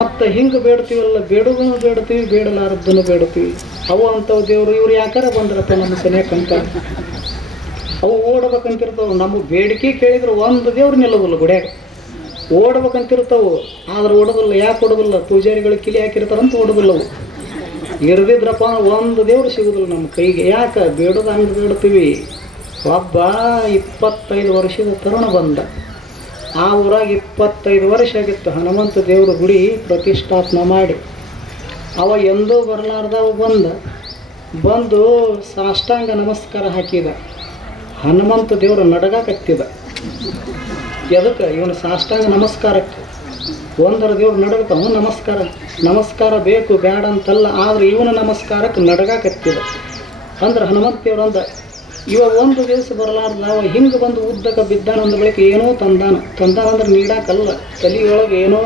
ಮತ್ತು ಹಿಂಗೆ ಬೇಡ್ತೀವಲ್ಲ, ಬೇಡೋದನ್ನು ಬೇಡ್ತೀವಿ, ಬೇಡಲಾರದ್ದನ್ನು ಬೇಡ್ತೀವಿ. ಅವು ಅಂಥವು ದೇವರು ಇವ್ರು ಯಾಕಾರ ಬಂದ್ರಪ್ಪ ನಮ್ಮ ಸನಿಯಕ್ಕಂತ ಅವು ಓಡ್ಬೇಕಂತಿರ್ತಾವೆ. ನಮ್ಮ ಬೇಡಿಕೆ ಕೇಳಿದ್ರೆ ಒಂದು ದೇವ್ರು ನಿಲ್ಲೋದಿಲ್ಲ ಗುಡ್ಯಾಗ, ಓಡ್ಬೇಕಂತಿರ್ತಾವೆ ಆದ್ರೆ ಓಡೋದಿಲ್ಲ. ಯಾಕೆ ಓಡೋದಿಲ್ಲ? ಪೂಜಾರಿಗಳು ಕಿಲಿ ಹಾಕಿರ್ತಾರಂತ ಓಡೋದಿಲ್ಲ. ಅವು ಇರ್ದಿದ್ರಪ್ಪ ಒಂದು ದೇವ್ರು ಸಿಗೋದಿಲ್ಲ ನಮ್ಮ ಕೈಗೆ. ಯಾಕೆ? ಬೇಡೋದು ಹಂಗೆ ಬೇಡ್ತೀವಿ. ಒಬ್ಬ 25 ವರ್ಷದ ತರುಣ ಬಂದ. ಆ ಊರಾಗ 25 ವರ್ಷ ಆಗಿತ್ತು ಹನುಮಂತ ದೇವ್ರ ಗುಡಿ ಪ್ರತಿಷ್ಠಾಪನೆ ಮಾಡಿ. ಅವ ಎಂದೂ ಬರಲಾರ್ದವ ಬಂದು ಸಾಷ್ಟಾಂಗ ನಮಸ್ಕಾರ ಹಾಕಿದ. ಹನುಮಂತ ದೇವರು ನಡಗಾಕತ್ತಿದ. ಎದಕ್ಕೆ? ಇವನು ಸಾಷ್ಟಾಂಗ ನಮಸ್ಕಾರಕ್ಕೆ. ಒಂದರ ದೇವ್ರು ನಡಗತಾವ ನಮಸ್ಕಾರ ಬೇಕು ಬೇಡ ಅಂತಲ್ಲ, ಆದ್ರೆ ಇವನ ನಮಸ್ಕಾರಕ್ಕೆ ನಡಗಾಕತ್ತಿದ. ಅಂದ್ರೆ ಹನುಮಂತ ದೇವ್ರು ಅಂದ, ಇವಾಗ ಒಂದು ದಿವಸ ಬರಲಾರ್ದ ಅವ ಹಿಂಗೆ ಬಂದು ಉದ್ದಕ್ಕೆ ಬಿದ್ದಾನ. ಅಂದ ಬಳಿಕ ಏನೋ ತಂದಾನ ಅಂದ್ರೆ ನೀಡಾಕಲ್ಲ, ತಲೆಯೊಳಗೆ ಏನೋ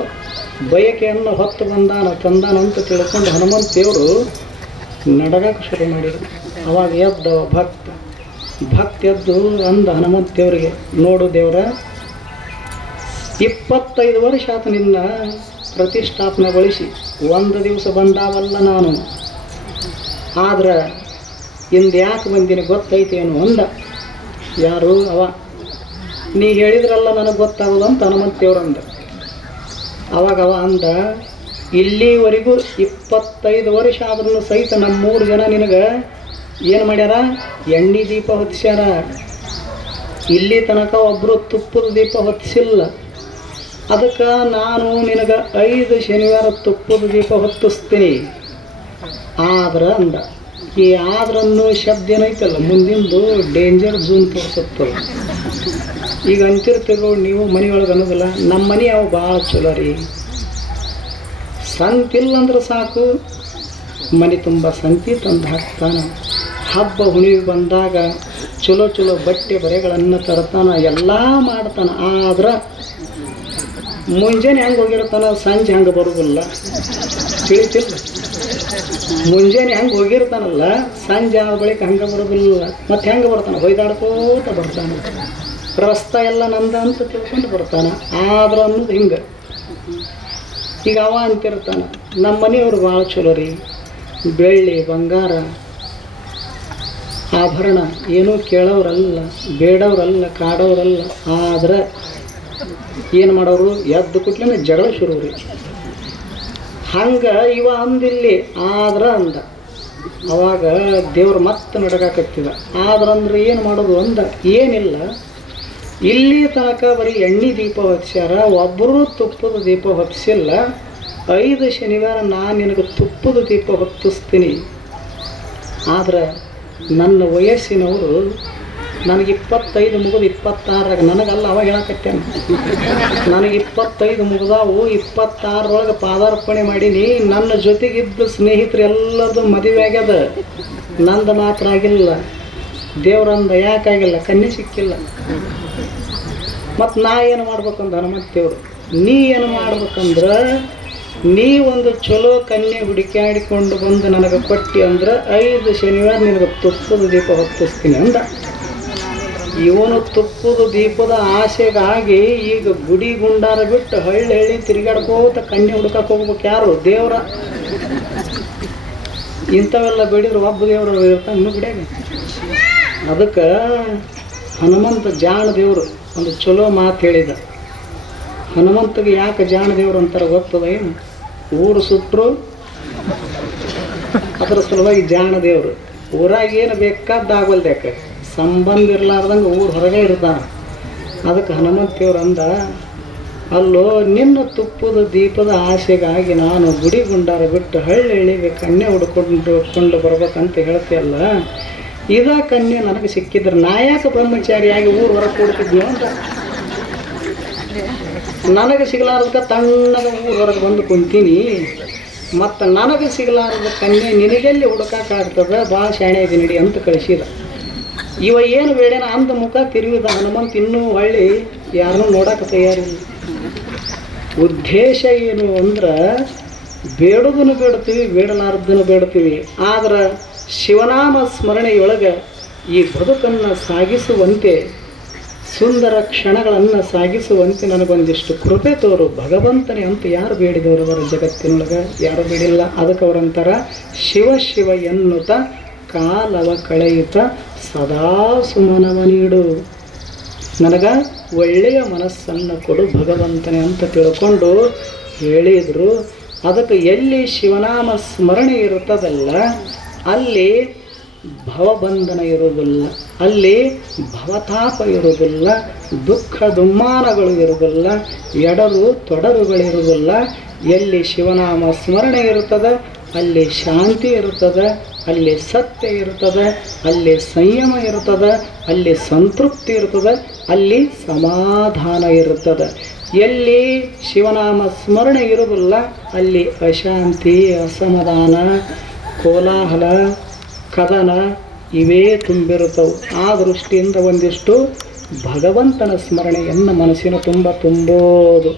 ಬಯಕೆಯನ್ನು ಹೊತ್ತು ತಂದಾನ ಅಂತ ತಿಳ್ಕೊಂಡು ಹನುಮಂತ ದೇವರು ನಡಗಕ್ಕೆ ಶುರು ಮಾಡಿದ್ರು. ಅವಾಗ ಎದ್ದವ ಭಕ್ತ ಎದ್ದು ಅಂದ ಹನುಮಂತ ದೇವರಿಗೆ, ನೋಡು ದೇವ್ರ, 25 ವರ್ಷ ಆತ ನಿನ್ನ ಪ್ರತಿಷ್ಠಾಪನೆಗೊಳಿಸಿ ಒಂದು ದಿವಸ ಬಂದಾವಲ್ಲ ನಾನು. ಆದ್ರೆ ಇಂದು ಯಾಕೆ ಬಂದಿನಿ ಗೊತ್ತೈತಿ ಏನು ಅಂದ. ಯಾರು? ಅವ. ನೀ ಹೇಳಿದ್ರಲ್ಲ ನನಗೆ ಗೊತ್ತಾಗೋದು ಅಂತ ಹನುಮಂತ ದೇವ್ರು ಅಂದ. ಅವಾಗ ಅವ ಅಂದ, ಇಲ್ಲಿವರೆಗೂ 25 ವರ್ಷ ಆದ್ರೂ ಸಹಿತ ನಮ್ಮ 3 ಜನ ನಿನಗೆ ಏನು ಮಾಡ್ಯಾರ? ಎಣ್ಣೆ ದೀಪ ಹೊತ್ತಿಸ್ಯಾರ. ಇಲ್ಲಿ ತನಕ ಒಬ್ಬರು ತುಪ್ಪದ ದೀಪ ಹೊತ್ತಿಸಿಲ್ಲ. ಅದಕ್ಕೆ ನಾನು ನಿನಗೆ 5 ಶನಿವಾರ ತುಪ್ಪದ ದೀಪ ಹೊತ್ತಿಸ್ತೀನಿ. ಆದ್ರೆ ಅಂದ. ಈ ಆದ್ರನ್ನು ಶಬ್ದ ಏನೈತಲ್ಲ ಮುಂದಿಂದು ಡೇಂಜರ್ ಝೂನ್ ತೋರಿಸುತ್ತಲ್ಲ. ಈಗ ಅಂತಿರ್ತೀರೋ ನೀವು ಮನೆಯೊಳಗೆ ಅನ್ನೋದಿಲ್ಲ. ನಮ್ಮ ಮನೆ ಅವು ಭಾಳ ಚಲೋ ರೀ. ಸಂತಿಲ್ಲ ಅಂದ್ರೆ ಸಾಕು, ಮನೆ ತುಂಬ ಸಂತಿ ತಂದು ಹಾಕ್ತಾನೆ. ಹಬ್ಬ ಹುಣಿವಿ ಬಂದಾಗ ಚಲೋ ಬಟ್ಟೆ ಬರೆಗಳನ್ನು ತರ್ತಾನ, ಎಲ್ಲ ಮಾಡ್ತಾನೆ. ಆದ್ರೆ ಮುಂಜಾನೆ ಹೆಂಗೆ ಹೋಗಿರ್ತಾನ, ಸಂಜೆ ಹಂಗೆ ಬರೋದಿಲ್ಲ. ತಿಳಿತಿಲ್ಲ? ಮುಂಜಾನೆ ಹೆಂಗೆ ಹೋಗಿರ್ತಾನಲ್ಲ, ಸಂಜೆ ಆದ ಬಳಿಕ ಹಂಗೆ ಬರೋದಿಲ್ಲ. ಮತ್ತು ಹೆಂಗೆ ಬರ್ತಾನೆ? ಹೊಯ್ದಾಡ್ಕೋತ ಬರ್ತಾನೆ. ರಸ್ತೆ ಎಲ್ಲ ನಂದ ಅಂತ ತಿಳ್ಕೊಂಡು ಬರ್ತಾನೆ. ಆದ್ರೆ ಅನ್ನೋದು ಹಿಂಗೆ. ಈಗ ಅವ ಅಂತಿರ್ತಾನೆ, ನಮ್ಮ ಮನೆಯವ್ರು ಭಾಳ ಚಲೋ ರೀ, ಬೆಳ್ಳಿ ಬಂಗಾರ ಆಭರಣ ಏನೂ ಕೇಳೋರಲ್ಲ, ಬೇಡವ್ರಲ್ಲ, ಕಾಡೋರಲ್ಲ. ಆದ್ರೆ ಏನು ಮಾಡೋರು? ಎದ್ದು ಕುಟ್ಲೇ ಜಗಳ ಶುರು ರೀ. ಹಂಗೆ ಇವ ಅಂದಿಲ್ಲಿ. ಆದ್ರೆ ಅಂದ. ಅವಾಗ ದೇವ್ರು ಮತ್ತೆ ನಡಗಾಕತ್ತಿದ. ಆದ್ರಂದ್ರೆ ಏನು ಮಾಡೋದು ಅಂದ. ಏನಿಲ್ಲ, ಇಲ್ಲಿ ತನಕ ಬರೀ ಎಣ್ಣೆ ದೀಪ ಹೊತ್ತಿಸ್ಯಾರ, ಒಬ್ಬರು ತುಪ್ಪದ ದೀಪ ಹೊತ್ತಿಸಿಲ್ಲ. 5 ಶನಿವಾರ ನಾನು ನಿನಗೆ ತುಪ್ಪದ ದೀಪ ಹೊತ್ತಿಸ್ತೀನಿ. ಆದ್ರೆ ನನ್ನ ವಯಸ್ಸಿನವರು ನನಗೆ 25 ಮುಗಿದು 26ರಾಗ ನನಗಲ್ಲ, ಅವಾಗ ಹೇಳಕತ್ತೇನೆ. ನನಗೆ 25 ಮುಗಿದಾವು, 26ರೊಳಗೆ ಪಾದಾರ್ಪಣೆ ಮಾಡೀನಿ. ನನ್ನ ಜೊತೆಗಿದ್ದ ಸ್ನೇಹಿತರು ಎಲ್ಲರದು ಮದುವೆ ಆಗ್ಯದ, ನಂದು ಮಾತ್ರ ಆಗಿಲ್ಲ. ದೇವ್ರಂದ ಯಾಕಾಗಿಲ್ಲ? ಕನ್ಯೆ ಸಿಕ್ಕಿಲ್ಲ. ಮತ್ತು ನಾ ಏನು ಮಾಡ್ಬೇಕಂದ ಹನುಮಂತ ದೇವರು, ನೀ ಏನು ಮಾಡ್ಬೇಕಂದ್ರೆ ನೀ ಒಂದು ಚಲೋ ಕನ್ಯೆ ಹುಡುಕಾಡಿಕೊಂಡು ಬಂದು ನನಗೆ ಕೊಟ್ಟಿ ಅಂದ್ರೆ 5 ಶನಿವಾರ ನಿನಗೆ ತುಪ್ಪದ ದೀಪ ಹೊತ್ತಿಸ್ತೀನಿ ಅಂದ. ಇವನು ತುಪ್ಪದ ದೀಪದ ಆಸೆಗಾಗಿ ಈಗ ಗುಡಿ ಗುಂಡಾರ ಬಿಟ್ಟು ಹಳ್ಳಿ ತಿರುಗಾಡ್ಕೋತ ಕನ್ಯೆ ಹುಡುಕಕ್ಕೆ ಹೋಗ್ಬೇಕು. ಯಾರು? ದೇವ್ರ. ಇಂಥವೆಲ್ಲ ಬೇಡಿದ್ರು ಒಬ್ಬ ದೇವರು ಇರ್ತಾನೆ ಇನ್ನೂ ಬಿಡ್ಯಾಗ. ಅದಕ್ಕೆ ಹನುಮಂತ ಜಾಣ ದೇವರು ಒಂದು ಚಲೋ ಮಾತು ಹೇಳಿದ. ಹನುಮಂತಗೆ ಯಾಕೆ ಜಾಣ ದೇವರು ಅಂತಾರೆ ಗೊತ್ತದ ಏನು? ಊರು ಸುಟ್ಟರು ಅದರ ಸಲುವಾಗಿ ಜಾಣ ದೇವರು. ಊರಾಗ ಏನು ಬೇಕಾದ್ದಾಗಲ್ದು, ಯಾಕೆ ಸಂಬಂಧ ಇರಲಾರ್ದಂಗೆ ಊರು ಹೊರಗೆ ಇರ್ತಾನೆ. ಅದಕ್ಕೆ ಹನುಮಂತ ದೇವ್ರು ಅಂದ, ಅಲ್ಲೋ ನಿನ್ನ ತುಪ್ಪದ ದೀಪದ ಆಸೆಗಾಗಿ ನಾನು ಗುಡಿ ಗುಂಡಾರ ಬಿಟ್ಟು ಹಳ್ಳಿಗೆ ಕನ್ಯೆ ಹುಡ್ಕೊಂಡು ಬರ್ಬೇಕಂತ ಹೇಳ್ತೀಯಲ್ಲ, ಇದ ಕನ್ಯೆ ನನಗೆ ಸಿಕ್ಕಿದ್ರೆ ನಾ ಯಾಕೆ ಬ್ರಹ್ಮಚಾರಿಯಾಗಿ ಊರು ಹೊರಗೆ ಕೊಡ್ತಿದ್ನೋ ಅಂತ. ನನಗೆ ಸಿಗಲಾರ್ದಕ್ಕೆ ತಣ್ಣಗೆ ಊರು ಹೊರಗೆ ಬಂದು ಕುಂತೀನಿ. ಮತ್ತು ನನಗೆ ಸಿಗಲಾರ್ದ ಕನ್ಯೆ ನಿನಗೆಲ್ಲಿ ಹುಡುಕಾಗ್ತದೆ, ಭಾಳ ಶಾಣೆ ಇದೀನಿ ಅಂತ ಕಳಿಸಿದ. ಇವ ಏನು ಬೇಡೇನ ಅಂದ ಮುಖ ತಿರುಗಿದ ಹನುಮಂತ. ಇನ್ನೂ ಹೊಳ್ಳಿ ಯಾರನ್ನೂ ನೋಡಕ್ಕೆ ತಯಾರಿಲ್ಲ. ಉದ್ದೇಶ ಏನು ಅಂದ್ರೆ ಬೇಡೋದನ್ನು ಬೇಡ್ತೀವಿ, ಬೇಡಲಾರದನ್ನು ಬೇಡ್ತೀವಿ. ಆದ್ರೆ ಶಿವನಾಮ ಸ್ಮರಣೆಯೊಳಗೆ ಈ ಬದುಕನ್ನು ಸಾಗಿಸುವಂತೆ ಸುಂದರ ಕ್ಷಣಗಳನ್ನು ಸಾಗಿಸುವಂತೆ ನನಗೊಂದಿಷ್ಟು ಕೃಪೆ ತೋರು ಭಗವಂತನೇ ಅಂತ ಯಾರು ಬೇಡಿದವರು ಅವರ ಜಗತ್ತಿನೊಳಗೆ? ಯಾರು ಬೇಡಿಲ್ಲ. ಅದಕ್ಕೆ ಅವರಂತರ ಶಿವ ಶಿವ ಎನ್ನುತ್ತ ಕಾಲವ ಕಳೆಯುತ್ತ ಸದಾ ಸುಮನವ ನೀಡು, ನನಗೆ ಒಳ್ಳೆಯ ಮನಸ್ಸನ್ನು ಕೊಡು ಭಗವಂತನೇ ಅಂತ ತಿಳ್ಕೊಂಡು ಹೇಳಿದರು. ಅದಕ್ಕೆ ಎಲ್ಲಿ ಶಿವನಾಮ ಸ್ಮರಣೆ ಇರುತ್ತದಲ್ಲ ಅಲ್ಲಿ ಭವಬಂಧನ ಇರುವುದಿಲ್ಲ, ಅಲ್ಲಿ ಭವತಾಪ ಇರುವುದಿಲ್ಲ, ದುಃಖ ದುಮ್ಮಾನಗಳು ಇರುವುದಿಲ್ಲ, ಎಡರು ತೊಡರುಗಳಿರುವುದಿಲ್ಲ. ಎಲ್ಲಿ ಶಿವನಾಮ ಸ್ಮರಣೆ ಇರುತ್ತದೆ ಅಲ್ಲಿ ಶಾಂತಿ ಇರುತ್ತದೆ, ಅಲ್ಲಿ ಸತ್ಯ ಇರುತ್ತದೆ, ಅಲ್ಲಿ ಸಂಯಮ ಇರುತ್ತದೆ, ಅಲ್ಲಿ ಸಂತೃಪ್ತಿ ಇರುತ್ತದೆ, ಅಲ್ಲಿ ಸಮಾಧಾನ ಇರುತ್ತದೆ. ಎಲ್ಲಿ ಶಿವನಾಮ ಸ್ಮರಣೆ ಇರುವುದಿಲ್ಲ ಅಲ್ಲಿ ಅಶಾಂತಿ, ಅಸಮಾಧಾನ, ಕೋಲಾಹಲ, ಕದನ ಇವೇ ತುಂಬಿರುತ್ತವೆ. ಆ ದೃಷ್ಟಿಯಿಂದ ಒಂದಿಷ್ಟು ಭಗವಂತನ ಸ್ಮರಣೆಯನ್ನು ಮನಸ್ಸಿನ ತುಂಬ ತುಂಬೋದು.